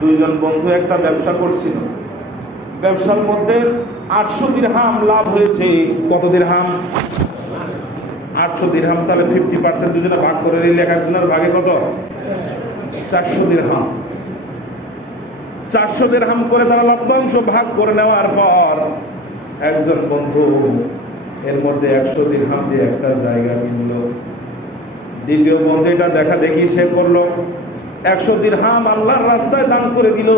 দুইজন বন্ধু একটা ব্যবসা করছিল। ব্যবসার মধ্যে 800 দিরহাম লাভ হয়েছে। কত দিরহাম? 800 দিরহাম। তাহলে 50% দুজনে ভাগ করে নিলে একজনের ভাগে কত? 400 দিরহাম। 400 দিরহাম করে তারা লভ্যাংশ ভাগ করে নেওয়ার পর একজন বন্ধু এর মধ্যে 100 দিরহাম দিয়ে একটা জায়গা কিনল। দ্বিতীয় বন্ধু এটা দেখা দেখি সে করলো, 100 দিরহাম আল্লাহর রাস্তায় দান করে দিল।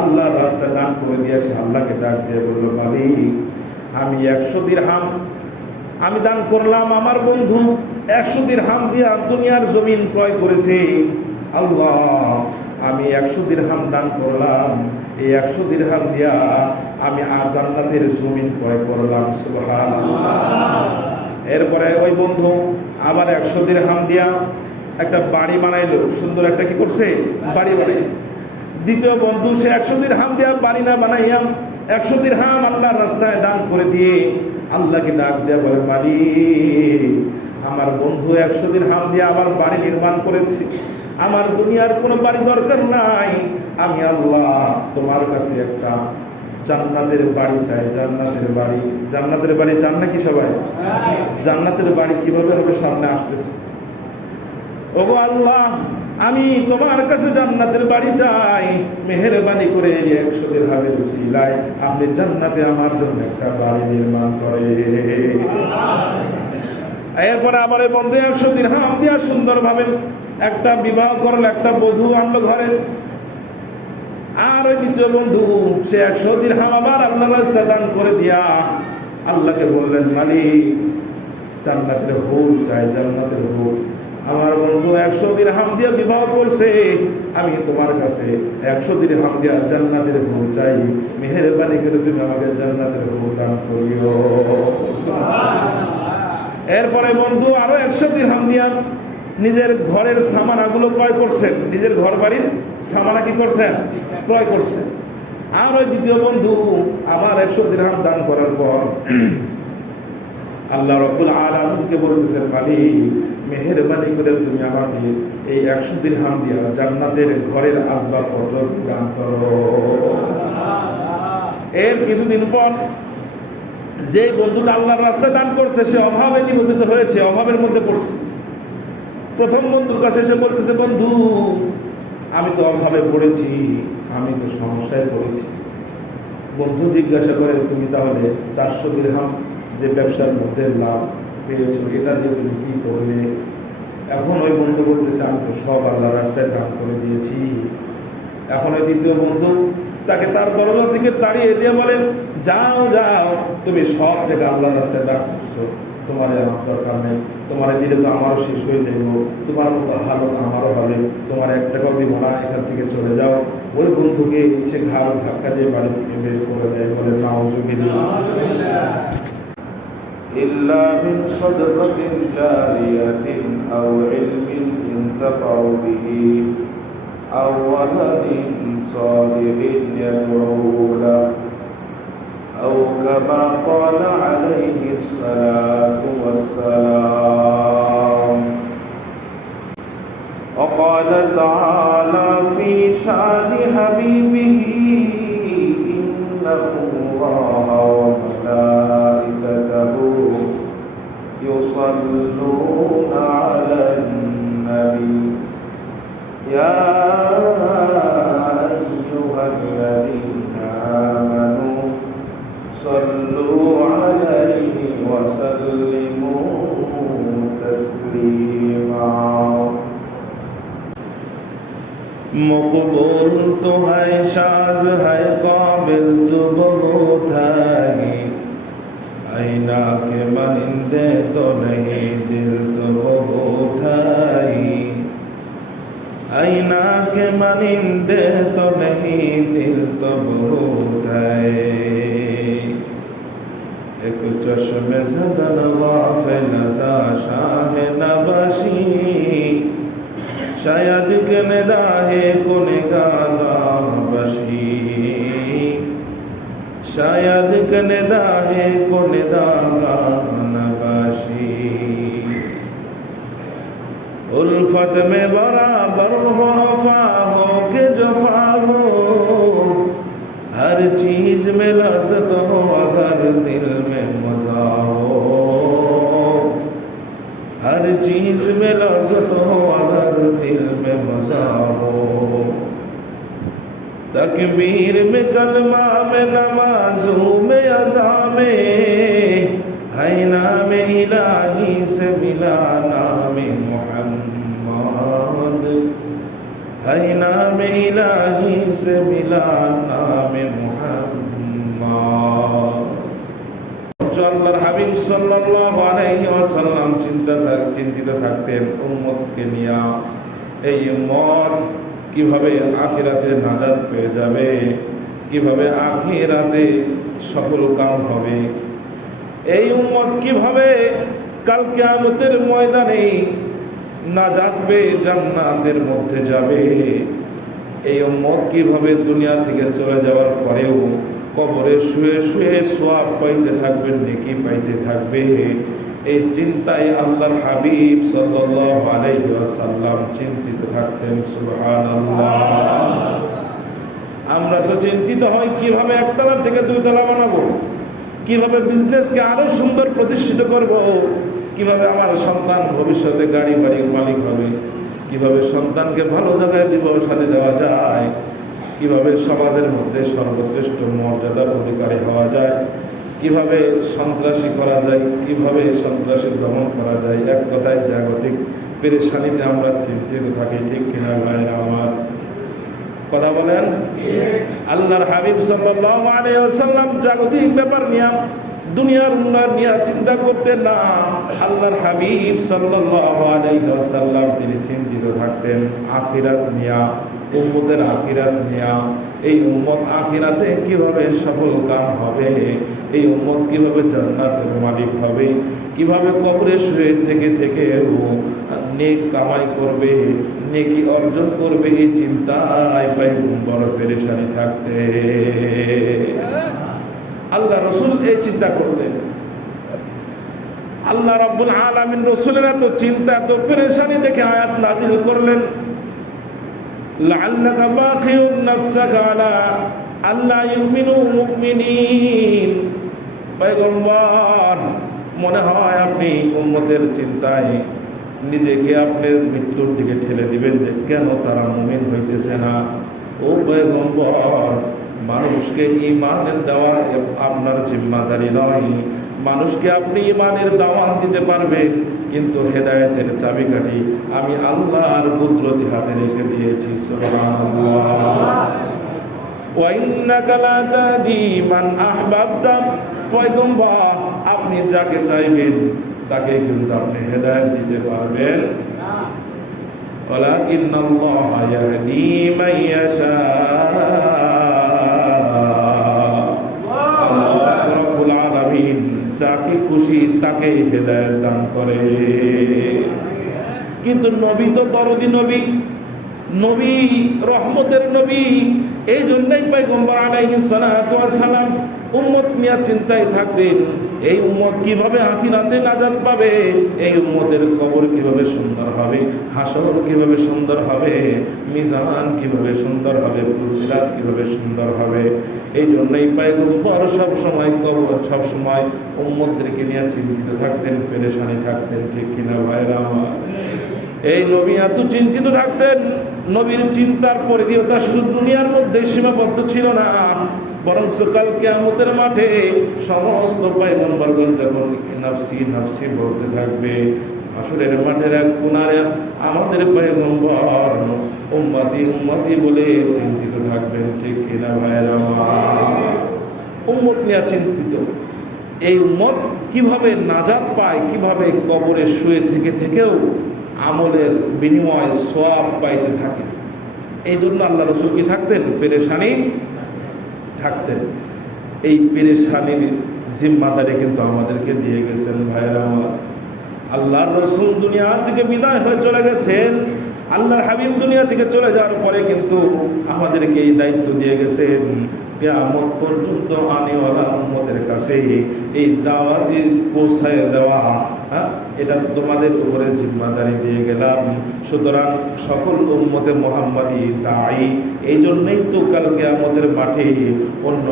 আল্লাহর রাস্তায় দান করে দিয়ে সে আল্লাহকে ডাক দিয়ে বলল, মালিক আমি 100 দিরহাম আমি দান করলাম। আমার বন্ধু 100 দিরহাম দিয়া দুনিয়ার জমিন ক্রয় করেছে। আল্লাহ আমি 100 দিরহাম দান করলাম, এই 100 দিরহাম দিয়া আমি জান্নাতের জমিন ক্রয় করলাম। সুবহানাল্লাহ। এরপরে ওই বন্ধু আবার 100 দিরহাম দিয়া একটা বাড়ি বানাইলো। সুন্দর একটা কি করছে? বাড়ি বানাইছে। দ্বিতীয় বন্ধু সে 100 দিরহাম দিয়া বাড়ি না বানাইয়া 100 দিরহাম আল্লাহর রাস্তায় দান করে দিয়ে আল্লাহকে ডাক দেয়া বলে, মালিক আমার বন্ধু 100 দিরহাম দিয়ে আমার বাড়ি নির্মাণ করেছে। আমার দুনিয়ার কোনো বাড়ি দরকার নাই, আমি আল্লাহ তোমার কাছে একটা জান্নাতের বাড়ি চাই। জান্নাতের বাড়ি, জান্নাতের বাড়ি চান নাকি সবাই? জান্নাতের বাড়ি কিভাবে হবে সামনে আসতেছে। ওগো আল্লাহ আমি তোমার কাছে জান্নাতের বাড়ি চাই, মেহেরবানি করে 100 দিরহামের উসিলায় আপনি জান্নাতে আমার জন্য একটা বাড়ি নির্মাণ করে। এরপরে আবার এই বন্ধু 100 দিরহাম দিয়া সুন্দরভাবে একটা বিবাহ করলো, একটা বধূ আনলো ঘরে। আর ওই দ্বিতীয় বন্ধু সে 100 দিরহাম আবার আল্লাহর রাস্তায় দান করে দিয়া আল্লাহকে বললেন, মালিক জান্নাতের হুর চাই, জান্নাতের হুর। আমার বন্ধু 100 দিরহাম দিয়ে বিবাহ করছে, আমি তোমার কাছে 100 দিরহাম দিয়া জান্নাতের হুর চাই, মেহেরবানি করে তুমি আমাকে জান্নাতের হুর দান করিও। এরপরে বন্ধু আরো 100 দিরহাম দিয়া নিজের ঘরের সামানাগুলো ক্রয় করছেন, নিজের ঘর বাড়ির সামানা কি করছেন? ক্রয় করছেন। আর ওই দ্বিতীয় বন্ধু আবার 100 দিরহাম দান করার পর আল্লাহ রাব্বুল আলামিনকে বলতেছেন, মালিক মেহেরবানি করে তুমি আমাকে এই 100 দিরহাম দিয়া জান্নাতের ঘরের আসবাবপত্র দান করো। এর কিছুদিন পর যে বন্ধুটা আল্লাহর রাস্তায় দান করছে সে অভাবে নিবন্ধিত হয়েছে, অভাবের মধ্যে পড়ছে। প্রথম বন্ধুর কাছে এসে বলতেছে, বন্ধু আমি তো অভাবে পড়েছি, আমি তো সমস্যায় পড়েছি। বন্ধু জিজ্ঞাসা করে, তুমি তাহলে 400 দিরহাম যে ব্যবসার মধ্যে লাভ পেয়েছো এটা দিয়ে তুমি কি করবে? এখন ওই বন্ধু বলতেছে, আমি তো সব আল্লাহর রাস্তায় দান করে দিয়েছি। এখন ওই দ্বিতীয় বন্ধু তাকে তার দরজা থেকে তাড়িয়ে দিয়ে বলেন, যাও যাও, তুমি সব থেকে আল্লাহর রাস্তায় দান করছো, তোমার আমার দরকার নেই, তোমার দিলে তো আমারও শেষ হয়ে যাইব, তোমার মতো হালত আমারও হবে, তোমার 1 টাকাও দিব না, এখান থেকে চলে যাও। ওই বন্ধুকে সে ঘাড় ধাক্কা দিয়ে বাড়ি থেকে বের করে দেয়, বলে নাউযুবিল্লাহ। ইল্লা মিন সাদাকাতিন জারিয়াতিন আও ইলমিন ইনতাফাউ বিহি আও ওয়ালাদিন সালিহিন ইয়াদউ লাহু أو كما قال عليه الصلاة والسلام. وقال تعالى في شأن حبيبه إن الله وملائكته يصلون على النبي يا أيها الذين آمنوا صلوا عليه وسلموا تسليما. مقبول تو ہے شاز ہے قابل تو بہت ہے, آئینہ کے مانندے تو نہیں دل تو بہت ہے, آئینہ کے مانندے تو نہیں دل تو بہت ہے. ایک چشم زدن غافل ازا شاہ نبشی, شاید کہ نداہ کو نگالا بشی, شاید کہ نداہ کو نداگا نبشی. الفت میں برابر ہو وفا ہو کہ جفا इबादत हो अगर दिल में मजा हो, तकबीर में कलमा में नमाजों में अज़ा में, है नाम इलाही से मिला नाम मोहम्मद, है नाम इलाही से मिला नाम मोहम्मद। আল্লাহর হাবিব সাল্লাল্লাহু আলাইহি ওয়াসাল্লাম চিন্তিত থাকতেন উম্মতকে নিয়ে, এই উম্মত কিভাবে আখিরাতে নাজাত পেয়ে যাবে, কিভাবে আখিরাতে সফল কাম হবে, এই উম্মত কিভাবে কাল কিয়ামতের ময়দানে নাজাত পেয়ে জান্নাতের মধ্যে যাবে, এই উম্মত কিভাবে দুনিয়া থেকে চলে যাওয়ার পরেও কবরে শুয়ে শুয়ে সওয়াব পাইতে থাকবে, নেকি পাইতে থাকবে, এই চিন্তায় আল্লাহর হাবিব সাল্লাল্লাহু আলাইহি ওয়াসাল্লাম চিন্তিত থাকতেন। সুবহানাল্লাহ। আমরা তো চিন্তিত হই কিভাবে একতলা থেকে দুইতলা বানাবো, কিভাবে বিজনেসকে আরো সুন্দর প্রতিষ্ঠিত করব, কিভাবে আমার সন্তান ভবিষ্যতে গাড়ি বাড়ির মালিক হবে, কিভাবে সন্তানকে ভালো জায়গায় দিবস সাথে দেওয়া যায়, কিভাবে সমাজের মধ্যে সর্বশ্রেষ্ঠ মর্যাদার অধিকারী হওয়া যায়, কিভাবে সন্ত্রাসী করা যায়, কিভাবে সন্ত্রাসী দমন করা যায়। এক কথায় জাগতিক পেরেশানিতে আমরা চিন্তিত থাকি, ঠিক কিনা ভাই আমার? কথা বলেন। আল্লাহর হাবিব সাল্লাল্লাহু আলাইহি ওয়াসাল্লাম জাগতিক ব্যাপার নিয়ে, দুনিয়ার উন্নয়ন নিয়ে চিন্তা করতেন না। আল্লাহর হাবিব সাল্লাল্লাহু আলাইহি ওয়াসাল্লাম তিনি চিন্তিত থাকতেন আখিরাত নিয়ে, উম্মতের আখিরাত নিয়ে। এই উম্মত আখিরাতে কিভাবে সফল কাম হবে, এই উম্মত কিভাবে জান্নাতের মালিক হবে, কিভাবে কবরে শুয়ে থেকে নেক কামাই করবে, নেকি অর্জন করবে, এই চিন্তায় বড় পেরেশানি থাকতে। আল্লাহ রাসূল এই চিন্তা করতেন। আল্লাহ রাব্বুল আলামিন রাসূলের এত চিন্তা, এত পেরেশানি দেখে আয়াত নাযিল করলেন, লাআল্লাকা বাখিউন নাফসাকা আলা আল্লা ইউমিনু মুমিনিন। পয়গম্বর, মনে হয় আপনি উম্মতের চিন্তায় নিজেকে আপনার মৃত্যুর দিকে ঠেলে দিবেন যে কেন তারা মুমিন হইতেছে না। ও পয়গম্বর, মানুষকে ঈমানের দেওয়া আপনার জিম্মাদারি নয়। মানুষকে আপনি ঈমানের দাওয়াত দিতে পারবেন, কিন্তু হেদায়েতের চাবিকাঠি আমি আল্লাহর কুদরতি হাতে রেখে দিয়েছি। সুবহানাল্লাহ। ওয়া ইন্নাকা লা তাহদি মান আহবাবতা। পয়গম্বর, আপনি যাকে চাইবেন তাকে কিন্তু আপনি হেদায়েত দিতে পারবেন না। ওয়ালাকিন্নাল্লাহা ইয়াহদি মান ইয়াশা। যাকে খুশি তাকে হেদায়েত দান করে। কিন্তু নবী তো দরদি নবী, নবী রহমতের নবী। এই জন্যই পয়গম্বর আলাইহিস সালাতু ওয়াস সালাম উম্মত নিয়ে চিন্তায় থাকতেন। এই উম্মত কিভাবে আখিরাতে নাজাত পাবে, এই উম্মতের কবর কিভাবে সুন্দর হবে, হাসর কিভাবে সুন্দর হবে, মিজান কিভাবে সুন্দর হবে, ফুলসিরাত কিভাবে সুন্দর হবে। এই জন্যই পয়গম্বর সব সময় উম্মতদেরকে নিয়ে চিন্তিত থাকতেন, পেরেশানি থাকতেন, ঠিক কিনা ভাইরা আমার? এই নবী এত চিন্তিত থাকতেন। নবীর চিন্তার পরিধিটা শুধু দুনিয়ার মধ্যে সীমাবদ্ধ ছিল না, বরং কাল কিয়ামতের মাঠে সমস্ত পয়গম্বরগণ যখন নাফসি নাফসি বলতে থাকবে, হাসরের মাঠের এক কোণারে আমাদের পয়গম্বর উম্মতি উম্মতি বলে চিন্তিত থাকবেন, ঠিক কিনা ভাইরা? উম্মত নিয়ে চিন্তিত। এই উম্মত কিভাবে নাজাত পায়, কিভাবে কবরে শুয়ে থেকেও আমলের বিনিময় সওয়াব পাইতে থাকে। এই জন্য আল্লাহ রাসূল কি থাকতেন? পেরেশানি থাকতেন। এই পেরেশানির জিম্মাদারি কিন্তু আমাদেরকে দিয়ে গেছেন ভাইরা আমার। আল্লাহর রাসূল দুনিয়া থেকে বিদায় হয়ে চলে গেছেন। আল্লাহর হাবিব দুনিয়া থেকে চলে যাওয়ার পরে কিন্তু আমাদেরকে এই দায়িত্ব দিয়ে গেছেন, কিয়ামত পর্যন্ত আনেওয়ালা উম্মতের কাছে এই দাওয়াতি পৌঁছায় দেওয়া, এটা তোমাদের উপরে জিম্মাদারি দিয়ে গেলাম। সুতরাং সকল উম্মতে মুহাম্মাদি দায়ী। এই জন্যই তো কাল কিয়ামতের মাঠে অন্য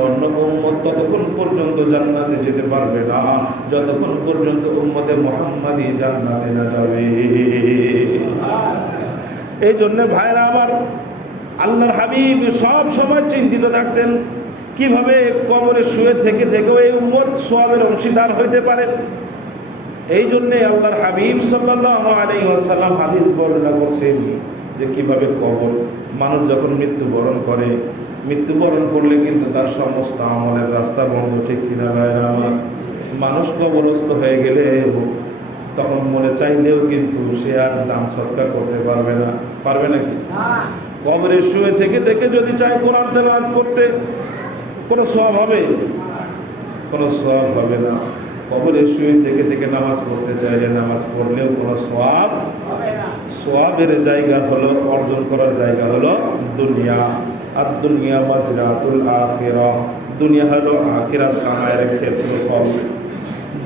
উম্মত ততক্ষণ পর্যন্ত জান্নাতে যেতে পারবে না যতক্ষণ পর্যন্ত উম্মতে মুহাম্মাদি জান্নাতে না যাবে। এই জন্য ভাইরা আমার, আল্লাহর হাবিব সব সময় চিন্তিত থাকতেন কিভাবে কবরে শুয়ে থেকে থেকেও এই উম্মত সওয়াবের অংশীদার হইতে পারে। এই জন্যে আল্লাহর হাবিব সাল্লাল্লাহু আলাইহি ওয়াসাল্লাম হাদিস বর্ণনা করছেন যে কিভাবে কবর, মানুষ যখন মৃত্যুবরণ করে, মৃত্যুবরণ করলে কিন্তু তার সমস্ত আমলের রাস্তা বন্ধ, ঠিক কিনা ভাইরা আমার? মানুষ কবরস্থ হয়ে গেলে তখন মনে চাইলেও কিন্তু সে আর দান সৎকার করতে পারবে না। পারবে নাকি? কবরে শুয়ে থেকে থেকে যদি চাই কোরআন তেলাওয়াত করতে, কোনো সওয়াব হবে? কোনো সওয়াব হবে না। কবরে শুয়ে থেকে থেকে নামাজ পড়তে চাইলে নামাজ পড়লেও কোনো সওয়াব হবে না। সওয়াবের জায়গা হলো, অর্জন করার জায়গা হলো দুনিয়া। আর দুনিয়া মাযরাতুল আখিরাহ, দুনিয়া হলো আখিরাত কামাইয়ের ক্ষেত্রফল।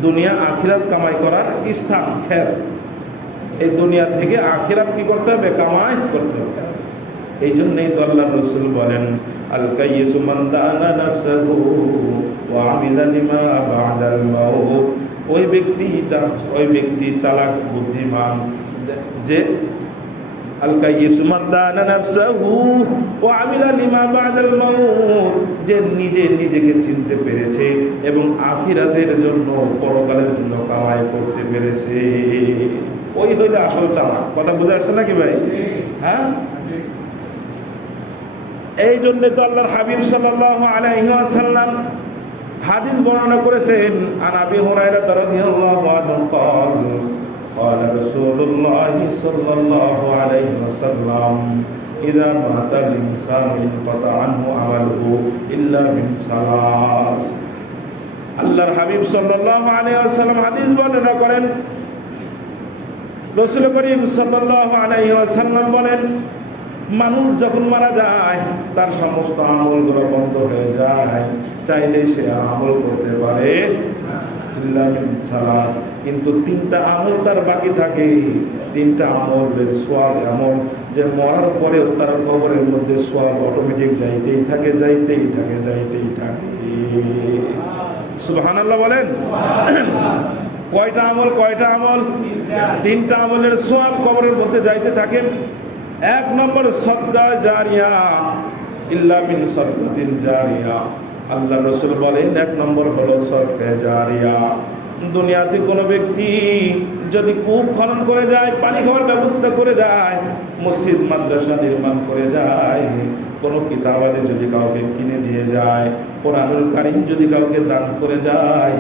দুনিয়া আখিরাত কামাই করার স্থান, ক্ষেত। এই দুনিয়া থেকে আখিরাত কি করতে হবে? কামাই করতে হবে। এই জন্যই তো আল্লাহ রাসূল বলেন, আল কাইয়িসু মান দানা নাফসাহু ওয়া আমিলা লিমা বা'দাল মাউত। ওই ব্যক্তি চালাক, বুদ্ধিমান, যে আল কাইয়িসু মান দানা নাফসাহু ওয়া আমিলা লিমা বা'দাল মাউত, যে নিজেকে চিনতে পেরেছে এবং আখিরাতের জন্য, পরকালের জন্য কামাই করতে পেরেছে, ওই হইলো আসল চালাক। কথা বুঝে আসছে নাকি ভাই? হ্যাঁ, এই জন্য তো আল্লাহর হাবিব সাল্লাল্লাহু আলাইহি ওয়াসাল্লাম হাদিস বর্ণনা করেছেন, আন আবি হুরায়রা রাদিয়াল্লাহু আনহু قال قال رسول الله صلى الله عليه وسلم إذا مات الإنسان انقطع عنه عمله إلا من ثلاث। আল্লাহর হাবিব সাল্লাল্লাহু আলাইহি ওয়াসাল্লাম হাদিস বর্ণনা করেন, রাসূল করিম সাল্লাল্লাহু আলাইহি ওয়াসাল্লাম বলেন, মানুষ যখন মারা যায় তার সমস্ত আমলগুলো বন্ধ হয়ে যায়, চাইলে সে আমল করতে পারে ইল্লা মিন সালাস, কিন্তু তিনটা আমল তার বাকি থাকে। তিনটা আমলের সওয়াব এমন যে মরার পরেও তার কবরের মধ্যে সওয়াব অটোমেটিক যাইতেই থাকে। সুবহানাল্লাহ বলেন। কয়টা আমল? তিনটা আমলের সওয়াব কবরের মধ্যে যাইতে থাকে। এক নম্বর সাদকা জারিয়া, ইল্লা মিন সাদকাতিন জারিয়া। আল্লাহ রাসূল বলেন এক নম্বর হলো সাদকা জারিয়া। দুনিয়াতে কোনো ব্যক্তি যদি কূপ খনন করে যায়, পানি খাওয়ার ব্যবস্থা করে যায়, মসজিদ মাদ্রাসা নির্মাণ করে যায়, কোনো কিতাবাদি যদি কাউকে কিনে দিয়ে যায়, কোরআনুল কারীম যদি কাউকে দান করে যায়,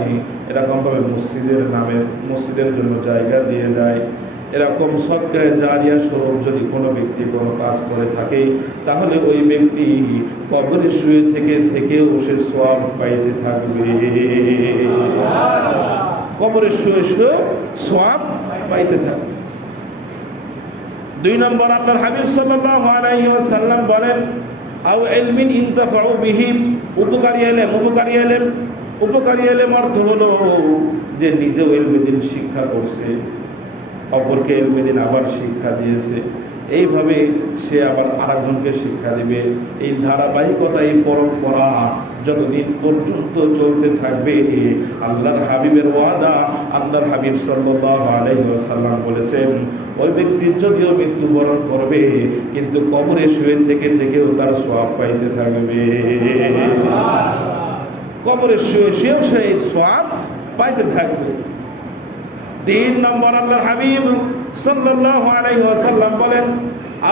এরকম ভাবে মসজিদের জন্য জায়গা দিয়ে যায়, এরকম সদকা জারিয়া স্বরূপ যদি কোনো ব্যক্তি কোনো কাজ করে থাকে, তাহলে ওই ব্যক্তি কবরে শুয়ে থেকেও সে সওয়াব পাইতে থাকবে। কবরে শুয়ে সওয়াব পাইতে থাকবে। দুই নম্বর, আপনার হাবিব সাল্লাল্লাহু আলাইহি ওয়াসাল্লাম বলেন, আও ইলমিন ইনতাফাউ বিহি, উপকারী ইলম অর্থ হলো যে নিজেও ইলম শিক্ষা করছে, অপরকে ইলম আবার শিক্ষা দিয়েছে, এইভাবে সে আবার আরেকজনকে শিক্ষা দিবে। এই ধারাবাহিকতা, এই পরম্পরা যতদিন পর্যন্ত চলতে থাকবে, আল্লাহর হাবিবের ওয়াদা, আল্লাহর হাবিব সাল্লাল্লাহু আলাইহি ওয়াসাল্লাম বলেছেন, ওই ব্যক্তি যদিও মৃত্যুবরণ করবে কিন্তু কবরে শুয়ে থেকেও তার সওয়াব পাইতে থাকবে। কবরে শুয়েও সেই সওয়াব পাইতে থাকবে। তিন নম্বর, আল্লাহর হাবিব সাল্লাল্লাহু আলাইহি ওয়াসাল্লাম বলেন,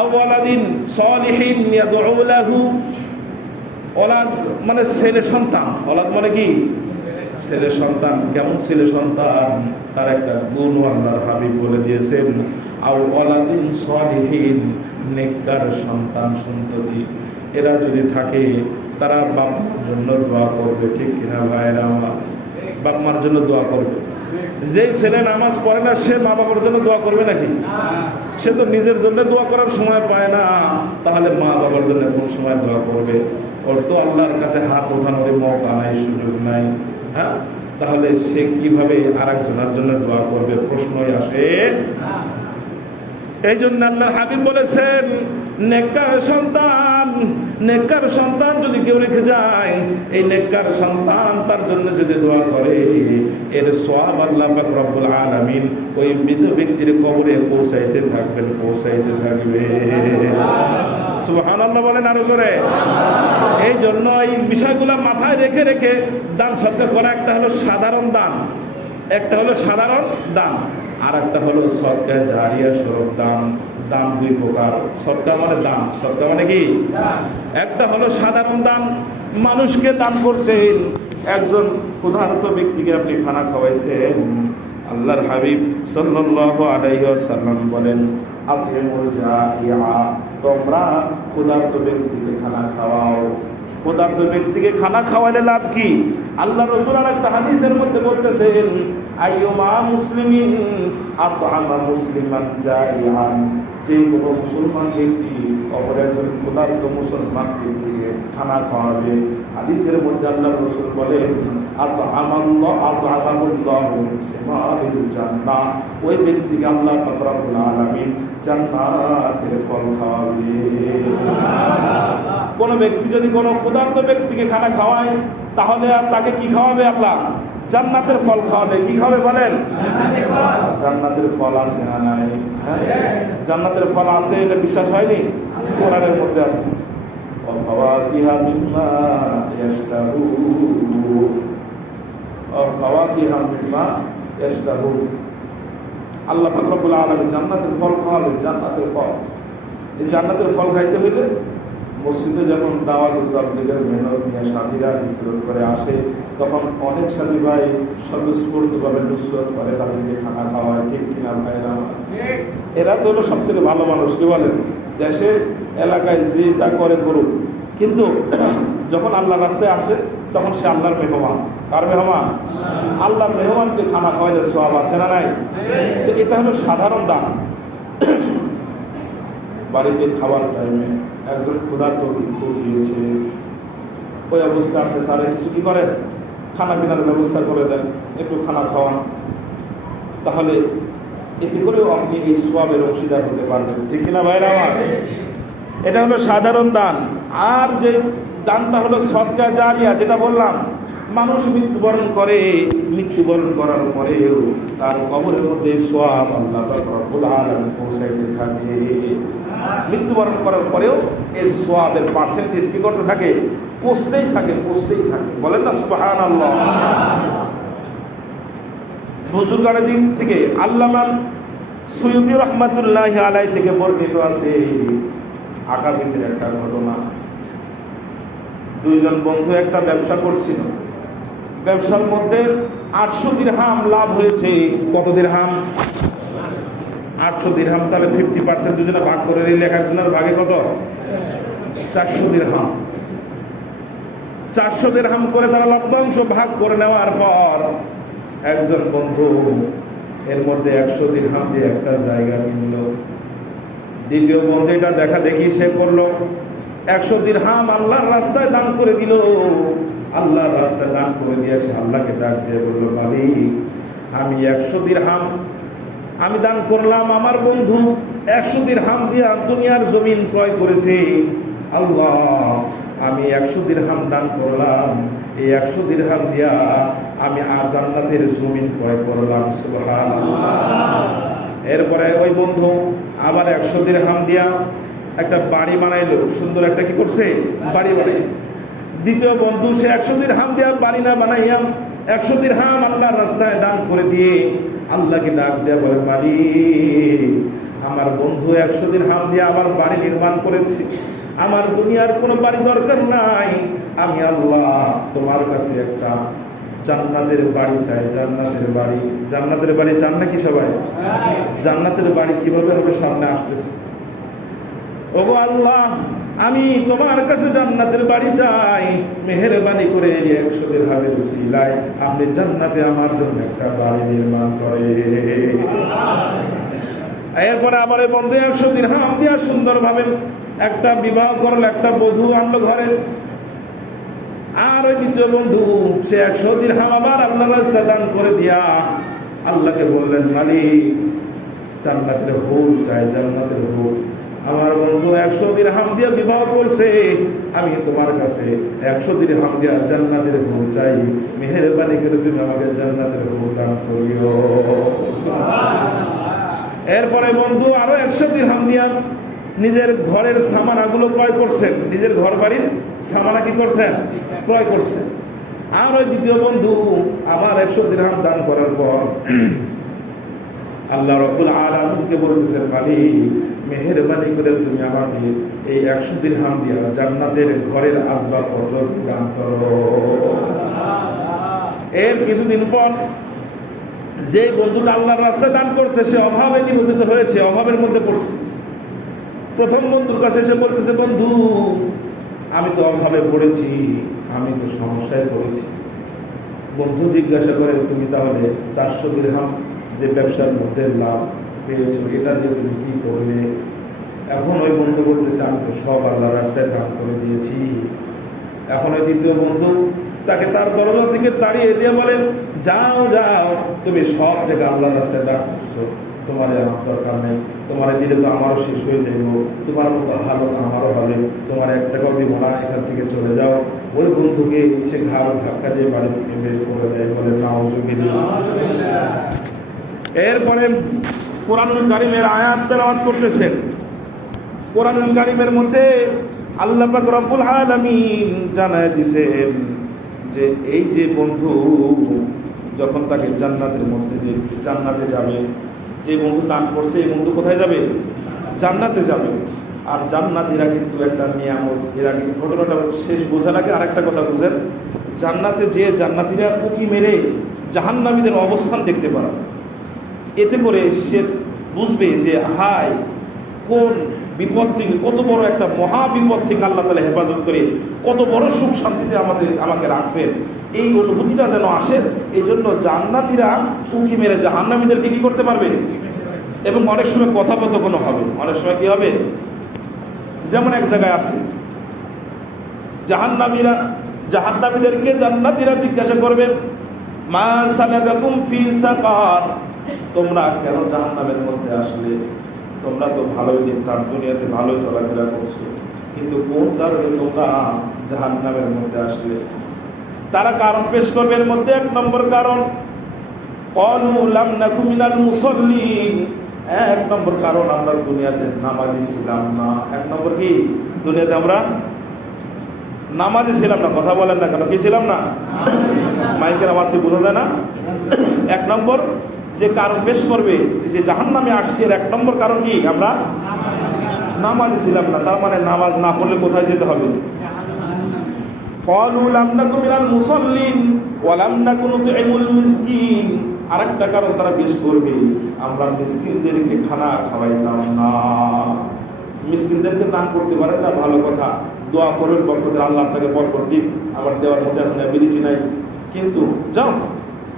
আওয়ালাদিন সালিহিন ইয়াদউ লাহু। ওলাদ মানে ছেলে সন্তান। ওলাদ মানে কি? ছেলে সন্তান। কেমন ছেলে সন্তান? তার একটা গুণ আল্লাহর হাবিব বলে দিয়েছেন, আওয়ালাদিন সালিহিন, নেককার সন্তান সন্ততি। এরা যদি থাকে তারা বাপ মার জন্য দোয়া করবে, ঠিক কিনা ভাইরা আমার? বাপ মার জন্য দোয়া করবে। যেই ছেলে নামাজ পড়ে না সে মা বাবার জন্য দোয়া করবে নাকি? সে তো নিজের জন্য দোয়া করার সময় পায় না, তাহলে মা বাবার জন্য কোন সময় দোয়া করবে? ওর তো আল্লাহর কাছে হাত ওঠানোর মৌকা নাই, সুযোগ নাই। হ্যাঁ, তাহলে সে কিভাবে আরেকজনের জন্য দোয়া করবে? প্রশ্নই আসে। এই জন্য আল্লাহর হাবিব বলেছেন, নেককার সন্তান নেককার সন্তান যদি কেউ রেখে যায়, এই নেককার সন্তান তার জন্য যদি দোয়া করে, এর সওয়াব আল্লাহ পাক রব্বুল আলামিন ওই মৃত ব্যক্তির কবরে পৌঁছাইতে থাকবেন, পৌঁছাইতে থাকবে। সুবহানাল্লাহ বলেন আরো করে। এই জন্য এই বিষয়গুলো মাথায় রেখে রেখে দান সদকা করা। একটা হলো সাধারণ দান, একটা হলো সাধারণ দান, আর একটা হলো সদকা জারিয়া স্বরূপ দান। দান দুই প্রকার। সদকা মানে দান, সদকা মানে কি? একটা হলো সাধারণ দান, মানুষকে দান করছেন, একজন ক্ষুধার্ত ব্যক্তিকে আপনি খানা খাওয়াইছেন। আল্লাহর হাবিব সাল্লাল্লাহু আলাইহি ওয়াসাল্লাম বলেন, আতিমুল জাইআ, তোমরা ক্ষুধার্ত ব্যক্তিকে খানা খাওয়াও। ক্ষুধার্ত ব্যক্তিকে খানা খাওয়ালে লাভ কি? আল্লাহ রাসূল একটা হাদিসের মধ্যে বলতেছেন, আইয়ুমা মুসলিমিন আতআমা মুসলিমান জাইআন, যে কোনো মুসলমান ব্যক্তি অপর একজন ক্ষুধার্ত মুসলমান ব্যক্তিকে খানা খাওয়াবে, হাদিসের মধ্যে আল্লাহ রাসূল বলেন, আতআমাহুল্লাহু মিন সিমারিল জান্নাহ, ওই ব্যক্তিকে আল্লাহ পাক রব্বুল আলামিন জান্নাতের ফল খাওয়াবে। কোন ব্যক্তি যদি কোনো ক্ষুধার্ত ব্যক্তিকে খানা খাওয়ায়, তাহলে আর তাকে কি খাওয়াবে? আল্লাহ জান্নাতের ফল খাওয়াবে। কি খাওয়াবে বলেন? জান্নাতের ফল আছে না নাই? জান্নাতের ফল আছে, এটা বিশ্বাস হয়নি? কোরআনের মধ্যে আছে, ওয়াফাওয়াকিহা মিম্মা ইয়াশতাহুন, ওয়াফাওয়াকিহা মিম্মা ইয়াশতাহুন। আল্লাহ পাক রব্বুল আলামিন জান্নাতের ফল খাওয়াবে। জান্নাতের ফল, এই জান্নাতের ফল খাইতে হইলে মসজিদে যখন দাওয়াত তাবলীগের মেহনত নিয়ে সাথীরা হিজরত করে আসে, তখন অনেক সাথী ভাই স্বতঃস্ফূর্তভাবে নুসরত করে, তাদেরকে খানা খাওয়ায়। ঠিক কিনা ভাইরা? এরা তো হলো সব থেকে ভালো মানুষ। কি বলেন? দেশে এলাকায় যে যা করে করুক, কিন্তু যখন আল্লাহর রাস্তায় আসে তখন সে আল্লাহর মেহমান। কার মেহমান? আল্লাহর মেহমানকে খানা খাওয়াইলে সওয়াব আছে না নাই? তো এটা হলো সাধারণ দান। বাড়িতে খাবার টাইমে একজন ক্ষুধার্ত ভিক্ষুক গিয়েছে, ওই অবস্থা আপনি তারা কিছু কি করেন? খানা পিনার ব্যবস্থা করে দেন, একটু খানা খাওয়ান, তাহলে এতে করেও আপনি এই সওয়াবের অংশীদার হতে পারবেন। ঠিক কিনা ভাইরা আমার? এটা হলো সাধারণ দান। আর যে দানটা হলো সদকা জারিয়া, যেটা বললাম, মানুষ মৃত্যুবরণ করে, মৃত্যুবরণ করার পরেও তার কবরের মধ্যে সওয়াব আল্লাহ পাক রব্বুল আলামিন পৌঁছাইতে থাকে। মৃত্যুবরণ করার পরেও এর সওয়াবের পার্সেন্টেজ কি করতে থাকে? পৌঁছতেই থাকে, পৌঁছতেই থাকে। বলেন না সুবহানাল্লাহ। বুজুর্গানের দিক থেকে আল্লামা সুয়ুতী রাহমাতুল্লাহি আলাইহি থেকে বর্ণিত আছে আকাবিদের একটা ঘটনা। দুইজন বন্ধু একটা ব্যবসা করছিল, ব্যবসার মধ্যে 800 দিরহাম লাভ হয়েছে। কত দিরহাম? 800 দিরহাম। তাহলে 50% দুজনে ভাগ করে নিলে একজনের ভাগে কত? 400 দিরহাম। 400 দিরহাম করে তারা লভ্যাংশ ভাগ করে নেওয়ার পর একজন বন্ধু এর মধ্যে 100 দিরহাম দিয়ে একটা জায়গা কিনল। দ্বিতীয় বন্ধু এটা দেখা দেখি সে করলো, 100 দিরহাম আল্লাহর রাস্তায় দান করে দিল। আল্লাহর রাস্তায় দান করে দিয়ে সে আল্লাহকে ডাক দিয়ে বলল, মালিক, আমি 100 দিরহাম আমি দান করলাম, আমার বন্ধু 100 দিরহাম দিয়ে দুনিয়ার জমিন ক্রয় করেছে। আল্লাহ, আমি 100 দিরহাম দান করলাম, এই 100 দিরহাম দিয়া আমি জান্নাতের জমিন ক্রয় করলাম। সুবহানাল্লাহ। এরপরে ওই বন্ধু আবার 100 দিরহাম দিয়া একটা বাড়ি বানাইলো, সুন্দর একটা কি করছে? বাড়ি বানাইছে। দ্বিতীয় বন্ধু সে 100 দিরহাম দিয়া বাড়ি না বানাইয়া 100 দিরহাম আল্লাহর রাস্তায় দান করে দিয়ে আল্লাহকে ডাক দেয়া বলে, মালিক, আমার বন্ধু 100 দিরহাম দিয়ে আমার বাড়ি নির্মাণ করেছে, আমার দুনিয়ার কোনো বাড়ি দরকার নাই, আমি আল্লাহ তোমার কাছে একটা জান্নাতের বাড়ি চাই। জান্নাতের বাড়ি, জান্নাতের বাড়ি চান নাকি সবাই? জান্নাতের বাড়ি কিভাবে হবে সামনে আসতেছে। ওগো আল্লাহ, আমি তোমার কাছে জান্নাতের বাড়ি চাই, মেহেরবানি করে 100 দিরহামের উসিলায় আপনি জান্নাতে আমার জন্য একটা বাড়ি নির্মাণ করে। এরপরে আমার এই বন্ধু 100 দিরহাম দিয়া সুন্দরভাবে একটা বিবাহ করলো, একটা বধূ আনলো ঘরে। আর ওই দ্বিতীয় বন্ধু সে 100 দিরহাম আবার আল্লাহর রাস্তায় দান করে দিয়া আল্লাহকে বললেন, মালিক, জান্নাতের হুর চাই, জান্নাতের হুর। আমার বন্ধু 100 দিরহাম দিয়ে বিবাহ করছে, আমি তোমার কাছে 100 দিরহাম দিয়ে জান্নাতের বউ চাই, মেহেরবানি করে তুমি আমাকে জান্নাতের বউ দান করিও। এরপরে বন্ধু আরো 100 দিরহাম দিয়া নিজের ঘরের সামানাগুলো ক্রয় করছেন, নিজের ঘর বাড়ির সামানা কি করছেন, ক্রয় করছেন। আর ওই দ্বিতীয় বন্ধু আবার 100 দিরহাম দান করার পর আল্লাহ রাব্বুল আলামিনকে বলতেছেন, মালিক মেহেরবানি করে তুমি আমাকে এই 100 দিরহাম দিয়া জান্নাতের ঘরের আসবাবপত্র দান করো। এর কিছুদিন পর যে বন্ধুটা আল্লাহর রাস্তায় দান করছে সে অভাবে নিবন্ধিত হয়েছে, অভাবের মধ্যে পড়ছে। প্রথম বন্ধুর কাছে এসে বলতেছে, বন্ধু আমি তো অভাবে পড়েছি, আমি তো সমস্যায় পড়েছি। বন্ধু জিজ্ঞাসা করে, তুমি তাহলে 400 দিরহাম যে ব্যবসার মধ্যে লাভ পেয়েছো এটা দিয়ে তুমি কি করবে? এখন ওই বন্ধু বলতেছে, আমি তো সব আল্লাহর রাস্তায় দান করে দিয়েছি। এখন ওই দ্বিতীয় বন্ধু তাকে তার দরজা থেকে তাড়িয়ে দিয়ে বলে, যাও যাও, তুমি সব থেকে আল্লাহর রাস্তায় দান করছো, তোমার আমার দরকার নেই, তোমার দিলে তো আমারও শেষ হয়ে যাইব, তোমার মতো ভালো আমারও হবে, তোমার 1 টাকাও দিব না, এখান থেকে চলে যাও। ওই বন্ধুকে সে ঘাড় ধাক্কা দিয়ে বাড়ি থেকে বের করে দেয়, বলে নাউজুবিল্লাহ। এরপরে কোরআনুল কারীমের আয়াত তেলাওয়াত করতেছেন। কোরআনুল কারীমের মধ্যে আল্লাহ পাক রব্বুল আলামিন জানায় দিয়েছেন যে এই যে বন্ধু যখন তাকে জান্নাতের মধ্যে দিয়ে জান্নাতে যাবে, যে বন্ধু দান করছে এই বন্ধু কোথায় যাবে? জান্নাতে যাবে। আর জান্নাতীরা কিন্তু একটা নিয়ামত, এর আগে ঘটনাটা শেষ বোঝার আগে আরেকটা কথা বুঝেন, জান্নাতে যে জান্নাতীরা উঁকি মেরে জাহান্নামীদের অবস্থান দেখতে পারে, এতে করে সে বুঝবে যে হায় কোন বিপদ থেকে, কত বড় একটা মহা বিপদ থেকে আল্লাহ তাআলা হেফাজত করে কত বড় সুখ শান্তিতে আমাকে রাখছেন, এই অনুভূতিটা যেন আসে। এই জন্য জান্নাতীরা উঁকি মেরে জাহান্নামীদেরকে কি করতে পারবে, এবং অনেক সময় কথোপকথন হবে, অনেক সময় কি হবে, যেমন এক জায়গায় আছে জাহান্নামীদেরকে জান্নাতীরা জিজ্ঞাসা করবে, মা সালাকাকুম ফি সাকার, তোমরা কেন জাহান্নামের মধ্যে আসলে? তোমরা তো ভালোই দেখতাম, দুনিয়াতে ভালোই চলাফেরা করছো, কিন্তু কোন কারণে তোমরা জাহান্নামের মধ্যে আসলে? তারা কারণ পেশ করবে। এর মধ্যে 1 নম্বর কারণ, ক্বালু লাম নাকু মিনাল মুসাল্লিন, 1 নম্বর কারণ আমরা দুনিয়াতে নামাজি ছিলাম না। 1 নম্বর কি? দুনিয়াতে আমরা নামাজি ছিলাম না। কথা বলেন না কেন, কি ছিলাম না? মাইকের আওয়াজ কি বোঝা যায় না? 1 নম্বর যে কারণ পেশ করবে যে জাহান্নামে আসছে, 1 নম্বর কারণ কি? আমরা নামাজি ছিলাম না। তার মানে নামাজ না পড়লে কোথায় যেতে হবে? ক্বালু লাম নাকু মিনাল মুসাল্লিন ওয়া লাম নাকু নুতঈমুল মিসকিন। আরেকটা কারণ তারা পেশ করবে, আমরা মিসকিনদেরকে খানা খাওয়াইতাম না। মিসকিনদেরকে দান করতে পারেন না, ভালো কথা, দোয়া করবেন বরকতের, আল্লাহ আপনাকে বরকত দিন। আমার দেওয়ার মধ্যে এখন অ্যাবিলিটি নাই, কিন্তু যাও,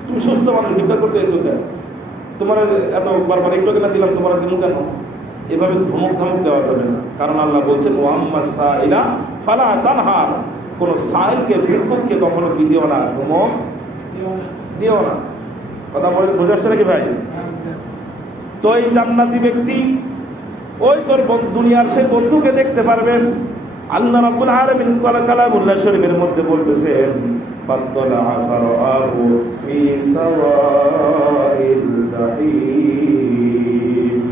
তুমি সুস্থ মানুষ, ভিক্ষা করতে এসো কেন? তোমার এত বারবার একটু কেনা দিলাম, তোমার দিন কেন? এভাবে ধমক দেওয়া যাবে না, কারণ আল্লাহ বলছেন ওয়াম্মা সাইলা ফালা তানহার, কোন সাইলকে, ভিক্ষুককে কখনো কি দিও না, ধমক দিও না। কথা বোঝা যাচ্ছে নাকি ভাই? তো এই জান্নাতি ব্যক্তি ওই তোর দুনিয়ার সেই বন্ধুকে দেখতে পারবেন। আল্লাহ রাব্বুল আলামিন কালামুল্লাহ শরীফের মধ্যে বলতেছেন, ফাত্তালা ফারাহু ফি সাওয়াইল জাহিম।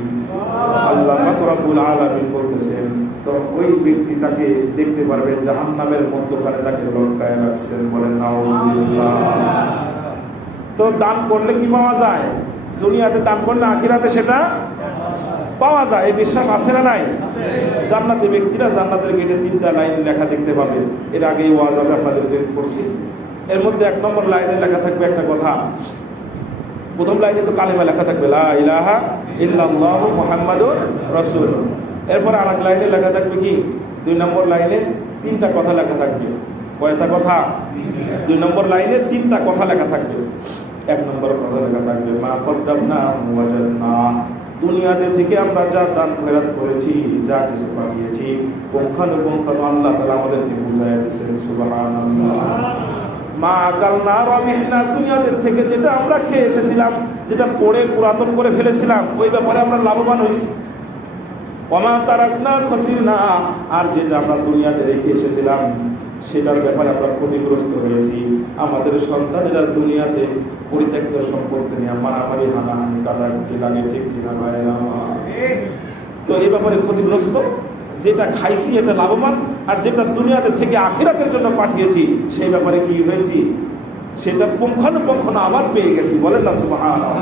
আল্লাহ পাক রব্বুল আলামিন বলতেছেন, তো ওই ব্যক্তি তাকে দেখতে পারবে জাহান্নামের মধ্যখানে তাকে লটকায় রাখছেন। বলেন নাউজুবিল্লাহ। তো দান করলে কি পাওয়া যায়? দুনিয়াতে দান করলে আখিরাতে সেটা পাওয়া যায়, এই বিশ্বাস আছে না নাই? জান্নাতি ব্যক্তিরা জান্নাতের গেটে 3টা লাইন লেখা দেখতে পাবেন। এর আগেই ওয়াজ আমি আপনাদেরকে করছি। এর মধ্যে 1 নম্বর লাইনে লেখা থাকবে একটা কথা। প্রথম লাইনে তো কালেমা লেখা থাকবে, লা ইলাহা ইল্লাল্লাহু মুহাম্মাদুর রাসূলুল্লাহ। এরপর আরেক লাইনে লেখা থাকবে কি? 2 নম্বর লাইনে 3টা কথা লেখা থাকবে। কয়টা কথা? 2 নম্বর লাইনে 3টা কথা লেখা থাকবে। 1 নম্বর কথা লেখা থাকবে, মা কদ্দামনা ওয়াজাদনা, দুনিয়াতে থেকে আমরা যা দান খয়রাত করেছি, যা কিছু পাঠিয়েছি, পুঙ্খানুপুঙ্খ আল্লাহ তাআলা আমাদেরকে বুঝাইয়া দিয়েছেন। সুবহানাল্লাহ। মা আকালনা রাবিহনা, দুনিয়াতে থেকে যেটা আমরা খেয়ে এসেছিলাম, যেটা পড়ে পুরাতন করে ফেলেছিলাম, ওই ব্যাপারে আমরা লাভবান হয়েছি। ওমা তারাকনা খাসিরনা, আর যেটা আমরা দুনিয়াতে রেখে এসেছিলাম সেটার ব্যাপারে আমরা ক্ষতিগ্রস্ত হয়েছি। আমাদের সন্তানেরা দুনিয়াতে পরিত্যক্ত সম্পত্তি নিয়ে মারামারি, হানাহানি, কাটাকুটি লাগে, ঠিক কিনা ভাইয়েরা আমার? তো এই ব্যাপারে ক্ষতিগ্রস্ত। যেটা খাইছি এটা লাভবান, আর যেটা দুনিয়াতে থেকে আখিরাতের জন্য পাঠিয়েছি সেই ব্যাপারে কি হয়েছি সেটা পুঙ্খানুপুঙ্খ আবার পেয়ে গেছি। বলেন না সুবহানাল্লাহ।